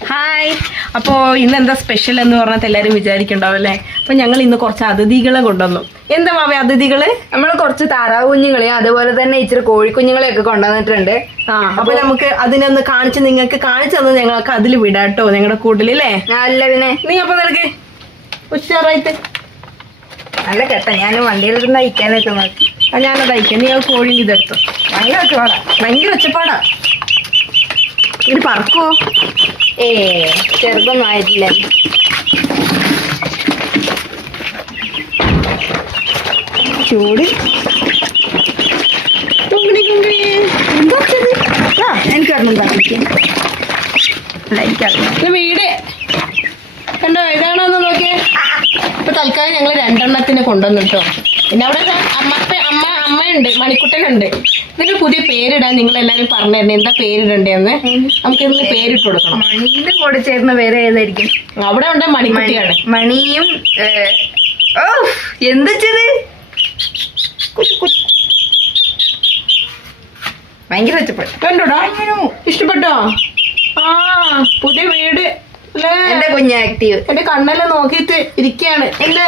Hi. അപ്പോൾ ഇന്ന് എന്താ സ്പെഷ്യൽ എന്ന് പറഞ്ഞാൽ എല്ലാവരും വിചാരിക്കണ്ടാവും അല്ലേ. അപ്പോൾ ഞങ്ങൾ ഇന്ന് കുറച്ച് അതിഥികളെ കൊണ്ടുവന്നു. എന്താ മാവേ അതിഥികള്? നമ്മൾ കുറച്ച് താറാവ് കുഞ്ഞുങ്ങളെയും അതുപോലെ തന്നെ ഇച്ചിരി കോഴിക്കുഞ്ഞുങ്ങളെയൊക്കെ കൊണ്ടുവന്നിട്ടുണ്ട്. അപ്പൊ നമുക്ക് അതിനൊന്ന് നിങ്ങൾക്ക് കാണിച്ചു തന്നെ ഞങ്ങൾക്ക് അതിൽ വിടാട്ടോ ഞങ്ങളുടെ കൂട്ടിലല്ലേ. അല്ല പിന്നെ നീ അപ്പൊ നിനക്ക് ഉഷാറായിട്ട് നല്ല കേട്ടോ. ഞാൻ വണ്ടിയിലിരുന്ന് അയക്കാനൊക്കെ നോക്കി. ഞാനത് അയക്കാം. നീ ആ കോഴി ഇതെടുത്തു. ഭയങ്കര ഒച്ചപ്പാടാ. ഭയങ്കര ഒച്ചപ്പാടാ. ഇത് പറക്കുവോ? ചെറുതൊന്നും ആയിട്ടില്ല. ചൂട് വീട് കണ്ടോ? ഇതാണോന്ന് നോക്കിയേ. ഇപ്പൊ തൽക്കാലം ഞങ്ങൾ രണ്ടെണ്ണത്തിന് കൊണ്ടുവന്നിട്ടോ. പിന്നെ അവിടെ അമ്മയുണ്ട്, മണിക്കുട്ടനുണ്ട്. ഇതിന് പുതിയ പേരിടാൻ നിങ്ങൾ എല്ലാവരും പറഞ്ഞു തരണേ. എന്താ പേരിടണ്ടേന്ന് നമുക്ക് ഇതിന് പേരിട്ട് കൊടുക്കണം. മണിയുടെ കൂടെ ചേർന്ന പേര് ഏതായിരിക്കും? അവിടെ ഉണ്ട് മണിക്കുട്ടിയാണ്. മണിയും എന്തൊച്ചത് ഭയങ്കര ഒച്ചപ്പാട്. കണ്ടോടാ? ഇഷ്ടപ്പെട്ടോ? പുതിയ വീട് എന്റെ കുഞ്ഞ ആക്റ്റീവ്. എന്റെ കണ്ണെല്ലാം നോക്കിയിട്ട് ഇരിക്കയാണ്. എന്റെ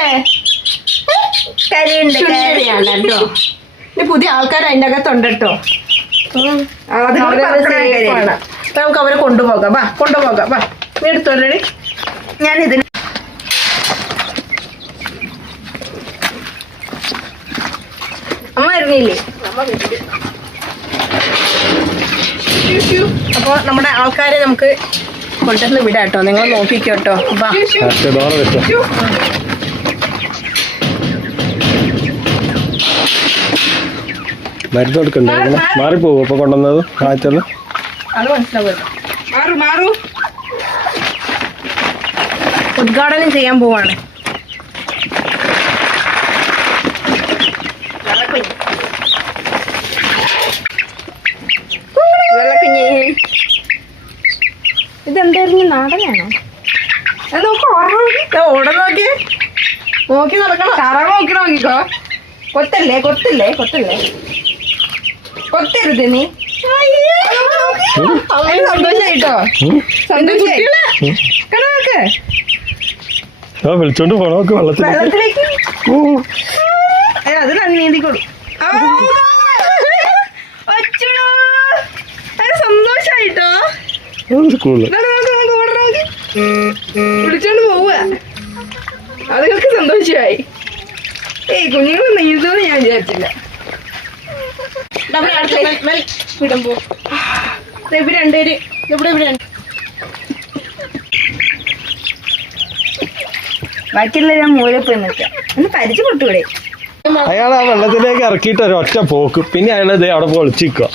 കേട്ടോ. ഇനി പുതിയ ആൾക്കാർ അതിന്റെ അകത്തുണ്ട് കേട്ടോ. നമുക്ക് അവരെ കൊണ്ടുപോകാം. വാ നീ എടുത്തോളി. ഞാനിതിന് അമ്മ ഇറങ്ങിയില്ലേ? അപ്പൊ നമ്മുടെ ആൾക്കാരെ നമുക്ക് കൊണ്ടുവന്ന് വിടാട്ടോ. നിങ്ങൾ നോക്കിക്കോട്ടോ. വാ. മരുന്ന് കൊടുക്കണ്ടേ? മാറിപ്പോകും ഇപ്പൊ കൊണ്ടുവന്നത് കാഴ്ചകൾ. അത് മനസ്സിലാവുമല്ലോ. മാറു. ഉദ്ഘാടനം ചെയ്യാൻ പോവാണ്. ഇതെന്തായിരുന്നു? നാടനാണോ? ഓടെ നോക്കി നടക്കണം. താറാവ് നോക്കിക്കോ. കൊത്തല്ലേ കൊത്തരുത് നീ. സന്തോഷായിട്ടോ. സന്തോഷായി. നോക്ക് വിളിച്ചോണ്ട് പോണോക്ക് വെള്ളത്തിലേക്ക്. അതിനാണ് നീന്തിക്കൊള്ളു. സന്തോഷായിട്ടോ. വിളിച്ചോണ്ട് പോവുക. അതുങ്ങൾക്ക് സന്തോഷമായി. കുഞ്ഞുങ്ങൾ നീന്തുമെന്ന് ഞാൻ വിചാരിച്ചില്ല. വിടുമ്പോ ഇവിടെ രണ്ടുപേര് ഇവിടെ ബാക്കിയുള്ള ഞാൻ മൂലപ്പോയി നിൽക്കാം. ഒന്ന് പരിചയപ്പെട്ടൂടെ? അയാൾ ആ വെള്ളത്തിലേക്ക് ഇറക്കിയിട്ട് ഒരൊറ്റ പോക്ക്. പിന്നെ അയാൾ അവിടെ പൊളിച്ചിക്കുക.